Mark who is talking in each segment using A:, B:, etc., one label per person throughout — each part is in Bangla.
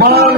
A: मौजा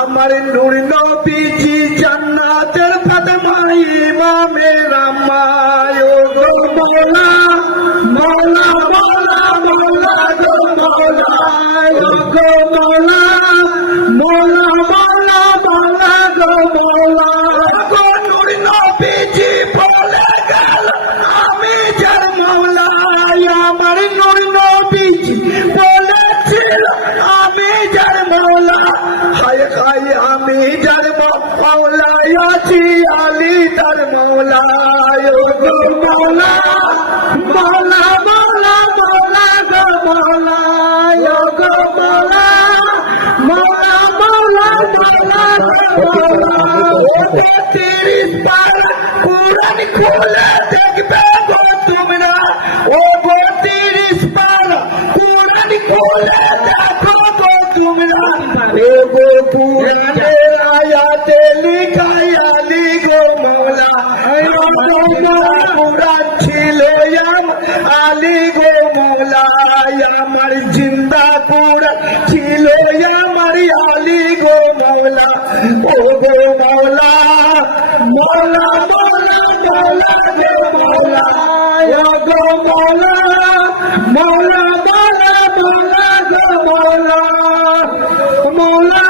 A: আমার নূর নবীজি জান্নাতের ফাতেমা ইমামে রামায় গো মওলা মওলা মওলা মওলা গো হায় খাই আমি জন্ম মাওলায় আছি আলী তার মৌলায় মাওলা মৌলা মাওলা মাওলা গো মাওলায় গো মাওলা মাওলা মাওলা মাওলা গো মাওলা খোলা গো মৌলা ছিলে আলী গো মৌলা আমার জিন্দা পুরা ছিল আমার আলী গো মৌলা ও গো মৌলা মৌলা মৌলা মৌলা গো মৌলা গো মৌলা মৌলা মৌলা মৌলা মৌলা মৌলা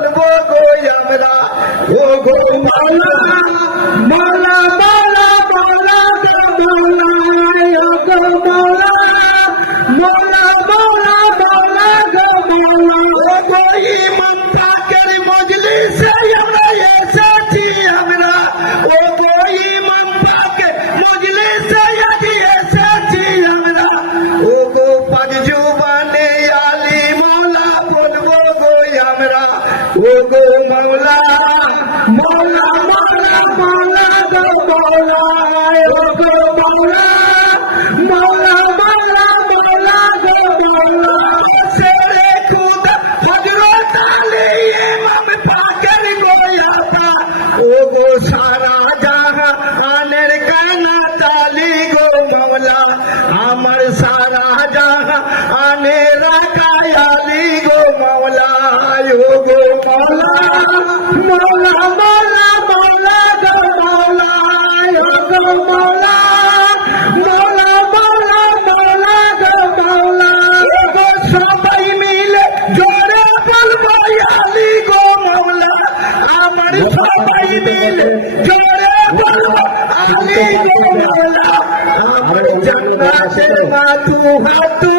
A: Satan জাহা আনে রাখায়ালি গো ও গো মৌলা মৌলা মৌলা মৌলা গো ও গো মৌলা মৌলা মৌলা মৌলা গো ও গো সবাই মিলে জোরে বলব আলি গো মৌলা আমার সবাই মিলে জোরে বলব গো জান্নাতের মাথু